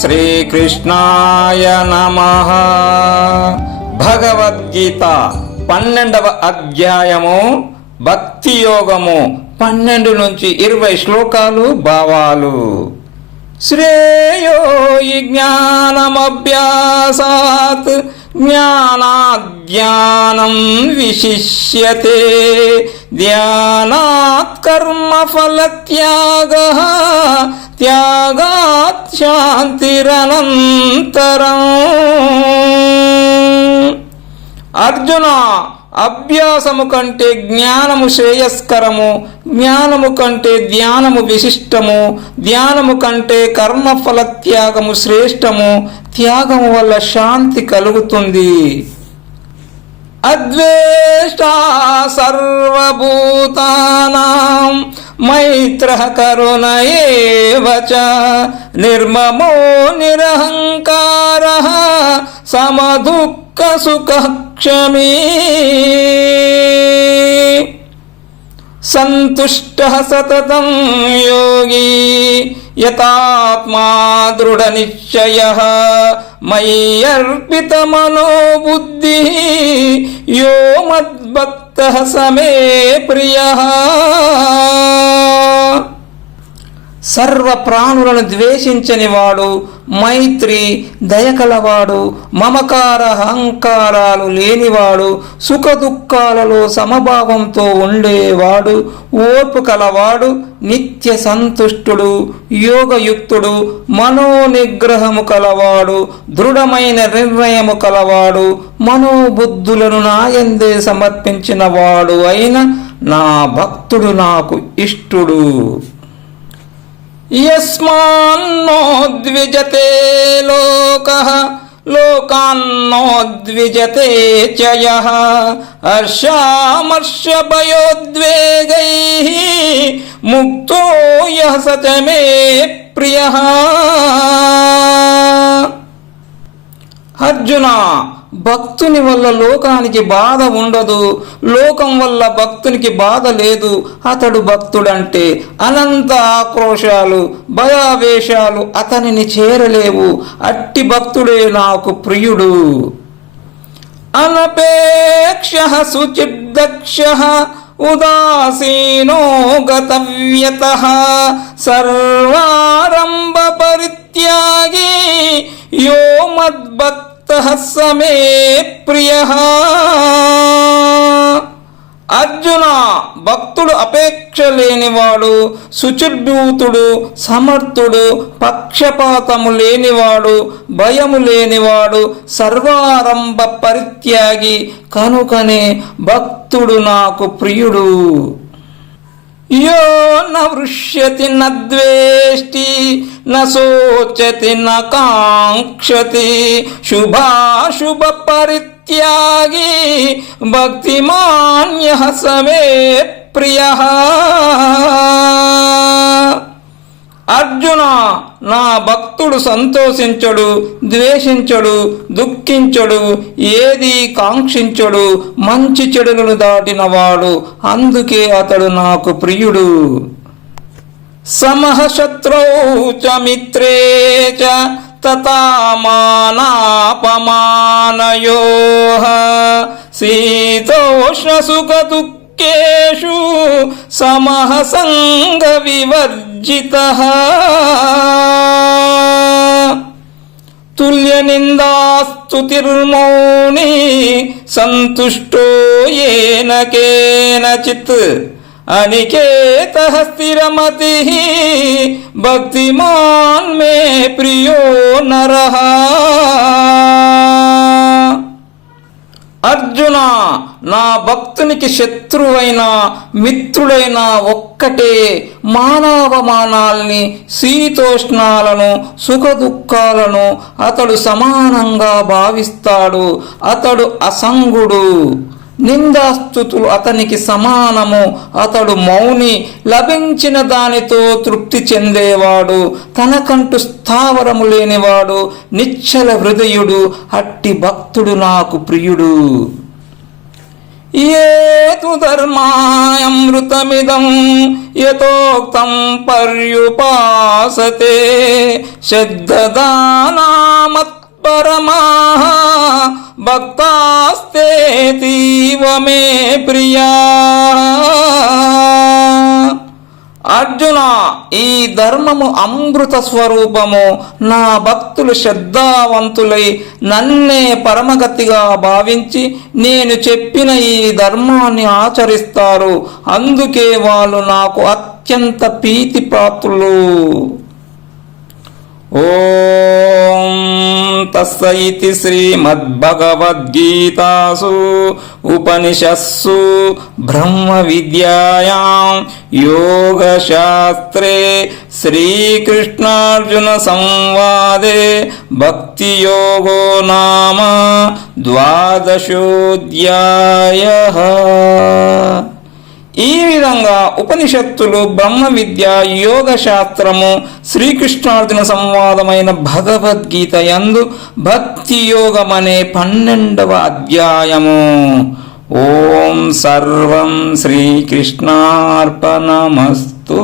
శ్రీకృష్ణాయ నమః. భగవద్గీత 12వ అధ్యాయము భక్తి యోగము 12 నుంచి 20 శ్లోకాలు భావాలు. శ్రేయో యి జ్ఞానమభ్యాసాత్ జ్ఞానాజ్ఞానం విశిష్యతే ధ్యానాత్ కర్మఫలత్యాగః త్యాగాత్ శాంతిరనంతరం. అర్జున, అభ్యాసము కంటే జ్ఞానము శ్రేయస్కరము, జ్ఞానము కంటే ధ్యానము విశిష్టము, ధ్యానము కంటే కర్మఫల త్యాగము శ్రేష్టము, త్యాగము వల్ల శాంతి కలుగుతుంది. అద్వేష్టా సర్వభూతానాం మైత్రః కరుణ ఏవ చ నిర్మమో నిరహంకారః సమదుఃఖ సుఖః క్షమీ సంతుష్టః సతతం యోగి యతాత్మా దృఢనిశ్చయః మయ్యర్పితమనో బుద్ధిః యో మద్భక్తః సమే ప్రియః. సర్వ ప్రాణులను ద్వేషించని వాడు, మైత్రి దయకలవాడు, మమకార అహంకారాలు లేనివాడు, సుఖ దుఃఖాలలో సమభావంతో ఉండేవాడు, ఓర్పు కలవాడు, నిత్య సంతుష్టుడు, యోగయుక్తుడు, మనోనిగ్రహము కలవాడు, దృఢమైన నిర్ణయము కలవాడు, మనోబుద్ధులను నాయందే సమర్పించిన వాడు అయిన నా భక్తుడు నాకు ఇష్టుడు. యస్మాన్నో ద్విజతే లోకః లోకాన్నో ద్విజతే చ యః హర్షామర్షభయోద్వేగైః ముక్తో యః స చ మే ప్రియః. అర్జున, భక్తుని వల్ల లోకానికి బాధ ఉండదు, లోకం వల్ల భక్తునికి బాధ లేదు. అతడు భక్తుడంటే అనంత ఆక్రోశాలు భయావేశాలు అతనిని చేరలేవు. అట్టి భక్తుడే నాకు ప్రియుడు. అనపేక్షః శుచిర్దక్షః ఉదాసీనో గతవ్యతః సర్వారంభ పరిత్యాగి యో మద్భక్తః సమే ప్రియః. అర్జున, భక్తుడు అపేక్ష లేనివాడు, శుచిర్భూతుడు, సమర్థుడు, పక్షపాతము లేనివాడు, భయము లేనివాడు, సర్వారంభ పరిత్యాగి కనుకనే భక్తుడు నాకు ప్రియుడు. యో న వృష్యతి న ద్వేష్టి న శోచతి న కాంక్షతి శుభాశుభ పరిత్యాగి భక్తిమాన్యః సమే ప్రియః. అర్జున, నా భక్తుడు సంతోషించడు, ద్వేషించడు, దుఃఖించడు, ఏది కాంక్షించడు, మంచి చెడులను దాటినవాడు, అందుకే అతడు నాకు ప్రియుడు. సమః శత్రౌ చ మిత్రే చ తథా మానాపమానయోః శీతోష్ణ సుఖ దుఃఖేషు సమః సంగ వివర్జితః. తుల్య నిందాస్తుతిర్మౌని సంతుష్టోయేన కేనచిత్ అనికేతః స్థిరమతిః భక్తిమాన్ మే ప్రియో నరః. అర్జున, నా భక్తునికి శత్రువైన మిత్రుడైన ఒక్కటే. మానవమానాల్ని శీతోష్ణాలను సుఖ దుఃఖాలను అతడు సమానంగా భావిస్తాడు. అతడు అసంగుడు. నిందాస్తుతులు అతనికి సమానము. అతడు మౌని, లభించిన దానితో తృప్తి చెందేవాడు, తనకంటూ స్థావరము లేనివాడు, నిశ్చల హృదయుడు. అట్టి భక్తుడు నాకు ప్రియుడు. ఏ తు ధర్మాయమృతమిదం యతోక్తం పర్యుపాసతే శ్రద్ధదానామత్పరమాః భక్తాస్తేతీవ మే ప్రియా. అర్జున, ఈ ధర్మము అమృత స్వరూపము. నా భక్తులు శ్రద్ధావంతులై నన్నే పరమగతిగా భావించి నేను చెప్పిన ఈ ధర్మాన్ని ఆచరిస్తారు. అందుకే వాళ్ళు నాకు అత్యంత ప్రీతిపాత్రులు. ఓం తస్సైతి శ్రీమద్భగవద్గీతాసు ఉపనిషత్సు బ్రహ్మ విద్యాయాం యోగశాస్త్రే శ్రీకృష్ణార్జున సంవాదే భక్తియోగో నామ ద్వాదశోధ్యాయః. ఈ విధంగా ఉపనిషత్తులు, బ్రహ్మ విద్య, యోగ శాస్త్రము, శ్రీకృష్ణార్జున సంవాదమైన భగవద్గీత యందు భక్తి యోగమనే 12వ అధ్యాయము. ఓం సర్వం శ్రీకృష్ణార్పణమస్తు.